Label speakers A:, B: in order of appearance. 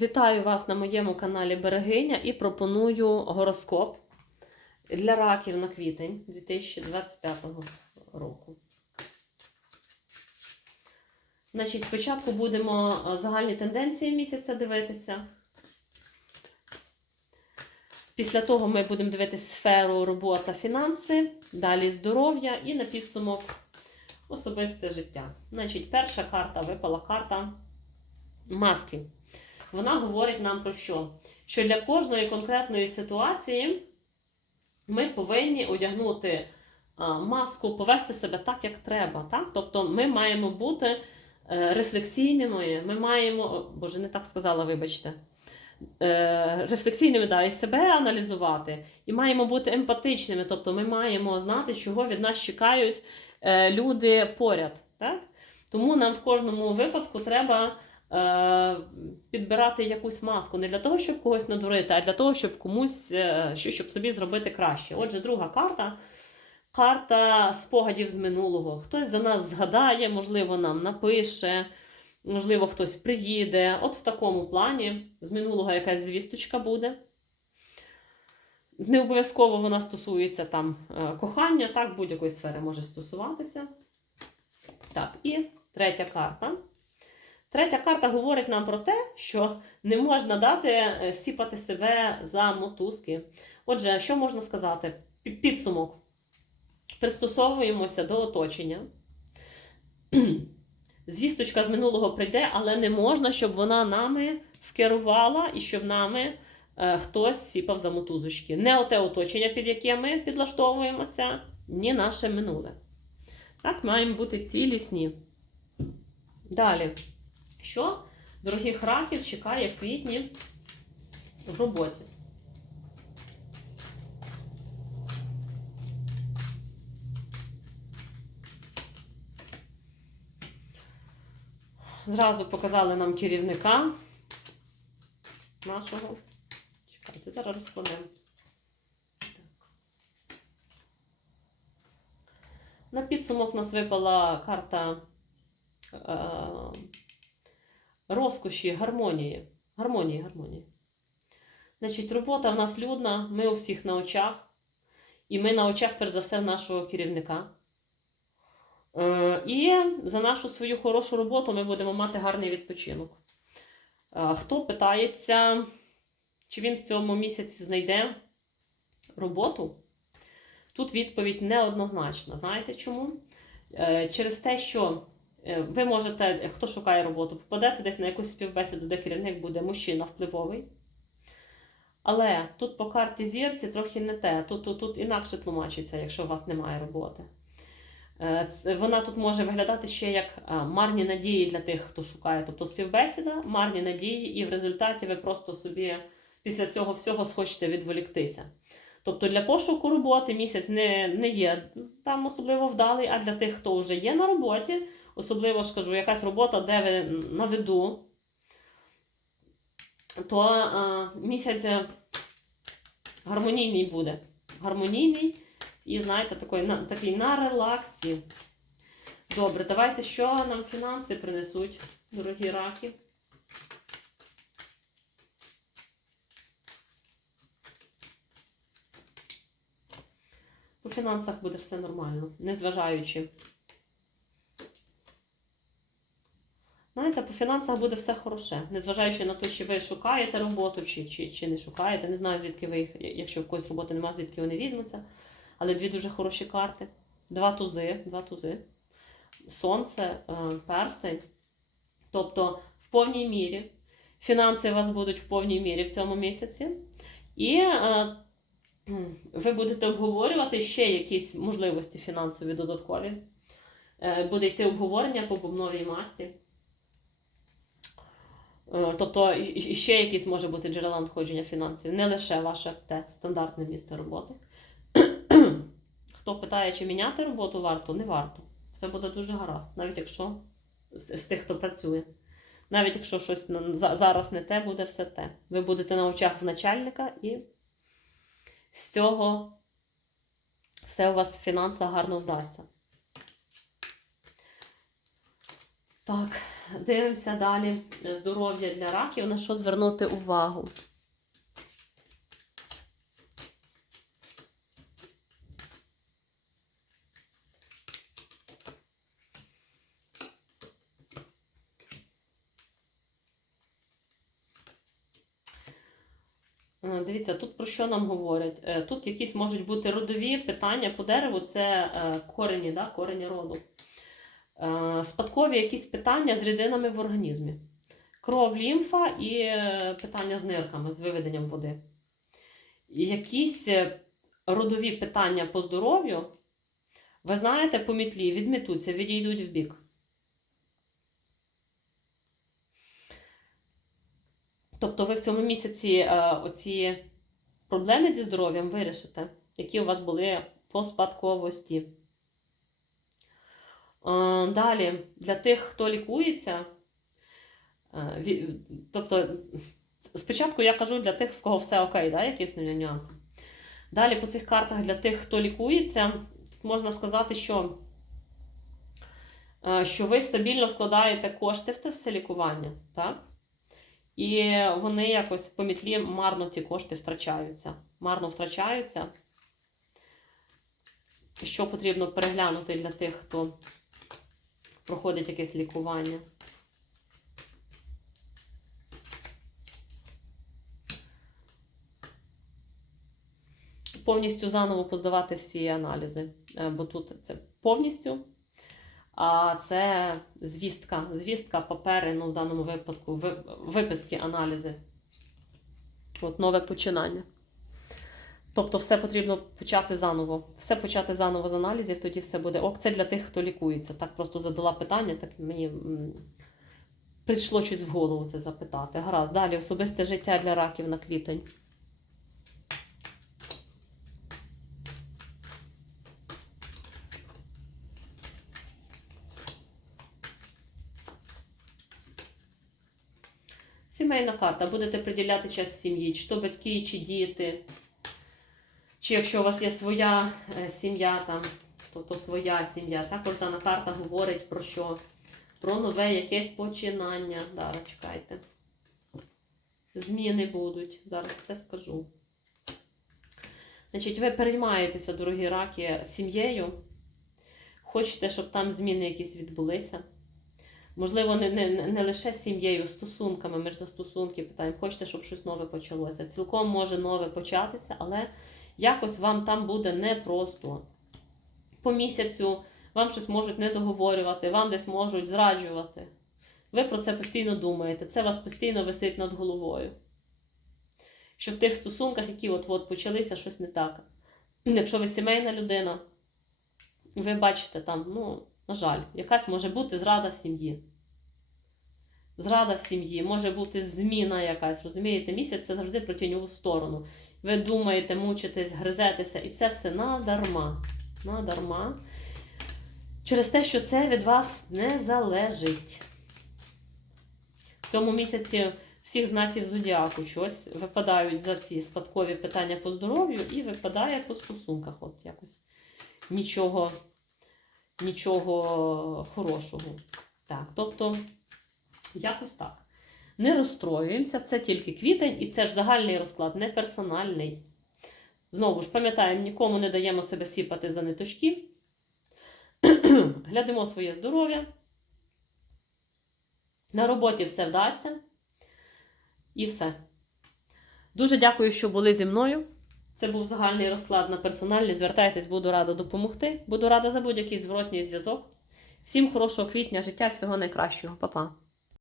A: Вітаю вас на моєму каналі Берегиня і пропоную гороскоп для раків на квітень 2025 року. Значить, спочатку будемо е, загальні тенденції місяця дивитися. Після того ми будемо дивитися сферу робота, фінанси, далі здоров'я і на підсумок особисте життя. Значить, перша карта випала карта маски. Вона говорить нам про що? Що для кожної конкретної ситуації ми повинні одягнути маску, повести себе так, як треба. Так? Тобто ми маємо бути е, рефлексійними, ми маємо, боже, не так сказала, вибачте. Е, Рефлексійними да, і себе аналізувати, і маємо бути емпатичними, тобто ми маємо знати, чого від нас чекають е, люди поряд. Так? Тому нам в кожному випадку треба підбирати якусь маску не для того, щоб когось надурити, а для того, щоб комусь е, щоб собі зробити краще. Отже, друга карта. Карта спогадів з минулого. Хтось за нас згадає, можливо, нам напише, можливо, хтось приїде. От в такому плані з минулого якась звісточка буде. Не обов'язково вона стосується там е, кохання, так, будь-якої сфери може стосуватися. Так, і третя карта. Третя карта говорить нам про те, що не можна дати е, сіпати себе за мотузки. Отже, що можна сказати? Підсумок. Пристосовуємося до оточення. Звісточка з минулого прийде, але не можна, щоб вона нами вкерувала і щоб нами е, хтось сіпав за мотузочки. Не оте оточення, під яке ми підлаштовуємося, ні наше минуле. Так, маємо бути цілісні. Далі. Що дорогих раків чекає в квітні в роботі? Зразу показали нам керівника нашого. Чекайте, зараз розкладемо. На підсумок нас випала карта е, розкоші, гармонії. Гармонії, гармонії. Значить, робота в нас людна, ми у всіх на очах. І ми на очах, перш за все, нашого керівника. Е, І за нашу свою хорошу роботу ми будемо мати гарний відпочинок. Е, Хто питається, чи він в цьому місяці знайде роботу? Тут відповідь неоднозначна. Знаєте чому? Е, Через те, що ви можете, хто шукає роботу, попадете десь на якусь співбесіду, де керівник буде мужчина впливовий. Але тут по карті зірці трохи не те. Тут, тут, тут інакше тлумачиться, якщо у вас немає роботи. Е, Вона тут може виглядати ще як е, марні надії для тих, хто шукає. Тобто співбесіда, марні надії, і в результаті ви просто собі після цього всього схочете відволіктися. Тобто для пошуку роботи місяць не, не є там особливо вдалий, а для тих, хто вже є на роботі, особливо ж кажу, якась робота, де ви на виду, то е, місяць гармонійний буде. Гармонійний і, знаєте, такий на, такий на релаксі. Добре, давайте що нам фінанси принесуть, дорогі раки. По фінансах буде все нормально, незважаючи. Знаєте, по фінансах буде все хороше, незважаючи на те, чи ви шукаєте роботу, чи, чи, чи не шукаєте. Не знаю, звідки ви їх, якщо в когось роботи немає, звідки вони візьмуться. Але дві дуже хороші карти. Два тузи, два тузи. Сонце, е, перстень. Тобто в повній мірі. Фінанси у вас будуть в повній мірі в цьому місяці. І е, ви будете обговорювати ще якісь можливості фінансові додаткові. Е, Буде йти обговорення по бубновій масті. Е, Тобто ще якісь може бути джерела надходження фінансів, не лише ваше те стандартне місце роботи. Хто питає, чи міняти роботу варто, не варто. Все буде дуже гаразд, навіть якщо з тих, хто працює. Навіть якщо щось зараз не те, буде все те. Ви будете на очах в начальника і з цього все у вас в фінансах гарно вдасться. Так, дивимося далі. Здоров'я для раків. На що звернути увагу? Е, Дивіться, тут про що нам говорять? Е, Тут якісь можуть бути родові питання по дереву, це е, корені, да? корені роду. Е, Спадкові якісь питання з рідинами в організмі. Кров, лімфа і е, питання з нирками, з виведенням води. Якісь е, родові питання по здоров'ю, ви знаєте, по мітлі відмітуться, відійдуть в бік. Тобто ви в цьому місяці оці проблеми зі здоров'ям вирішите, які у вас були по спадковості. Е, далі, для тих, хто лікується, е, тобто, спочатку я кажу для тих, в кого все окей, да, якісь нюанси. Далі по цих картах для тих, хто лікується, тут можна сказати, що, е, що ви стабільно вкладаєте кошти в те все лікування, так? І вони якось по мітлі марно ті кошти втрачаються. Марно втрачаються. Що потрібно переглянути для тих, хто проходить якесь лікування. Повністю заново поздавати всі аналізи. Е, Бо тут це повністю. А це звістка, звістка, папери, ну в даному випадку, виписки, аналізи. От нове починання. Тобто все потрібно почати заново. Все почати заново з аналізів, тоді все буде ок. Це для тих, хто лікується. Так просто задала питання, так мені прийшло щось в голову це запитати. Гаразд, далі особисте життя для раків на квітень. Сімейна карта. Будете приділяти час сім'ї, чи то батьки, чи діти. Чи якщо у вас є своя е, сім'я, там, то, то своя сім'я. Також дана карта говорить про що? Про нове якесь починання. Зараз чекайте. Зміни будуть. Зараз все скажу. Значить, ви переймаєтеся, дорогі раки, сім'єю. Хочете, щоб там зміни якісь відбулися. Можливо, не, не, не лише сім'єю, стосунками, ми ж за питаємо, хочете, щоб щось нове почалося. Цілком може нове початися, але якось вам там буде непросто. По місяцю вам щось можуть не договорювати, вам десь можуть зраджувати. Ви про це постійно думаєте, це вас постійно висить над головою. Що в тих стосунках, які от-от почалися, щось не так. Якщо ви сімейна людина, ви бачите там, ну, на жаль, якась може бути зрада в сім'ї. Зрада в сім'ї, може бути зміна якась, розумієте, місяць це завжди про тіньову сторону. Ви думаєте, мучитесь, гризетеся, і це все надарма. Надарма. Через те, що це від вас не залежить. В цьому місяці всіх знаків зодіаку щось випадають за ці спадкові питання по здоров'ю і випадає по стосунках. От якось нічого нічого хорошого. Так, тобто, якось так. Не розстроюємося, це тільки квітень, і це ж загальний розклад, не персональний. Знову ж пам'ятаємо, нікому не даємо себе сіпати за ниточки. Глядимо своє здоров'я. На роботі все вдасться. І все. Дуже дякую, що були зі мною. Це був загальний розклад на персональний. Звертайтесь, буду рада допомогти. Буду рада за будь-який зворотній зв'язок. Всім хорошого квітня, життя, всього найкращого. Па-па.